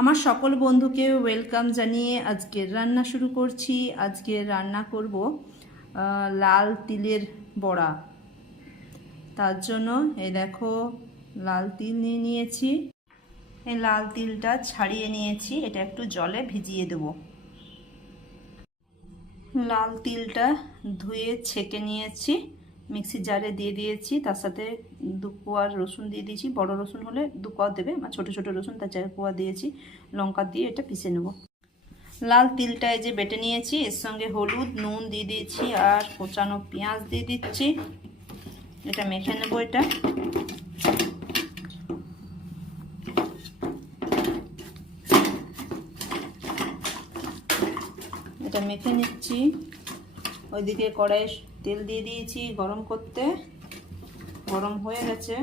আমার সকল বন্ধুকে ওয়েলকাম জানিয়ে আজকের রান্না শুরু করছি। আজকে রান্না করব লাল তিলের বড়া। তার জন্য এই দেখো লাল তিল নিয়ে নিয়েছি। এই লাল তিলটা ছাড়িয়ে নিয়েছি, এটা একটু জলে ভিজিয়ে দেব। লাল তিলটা ধুয়ে ছেঁকে নিয়েছি, মিক্সি জারে দিয়ে দিয়েছি। তার সাথে 2 কোয়া রসুন দিয়ে দিয়েছি, বড় রসুন হলে 2 কোয়া দেবে, আমার ছোটো ছোটো রসুন তার 4 কোয়া দিয়েছি। লঙ্কা দিয়ে এটা পিষে নেব। লাল তিলটা এই যে বেটে নিয়েছি, এর সঙ্গে হলুদ নুন দিয়ে দিয়েছি আর কোচানো পেঁয়াজ দিয়ে দিচ্ছি। এটা মেখে নেব। এটা মেখে নিচ্ছি। ওইদিকে কড়াইয়ে তেল দিয়ে দিয়েছি গরম করতে, গরম হয়ে গেছে।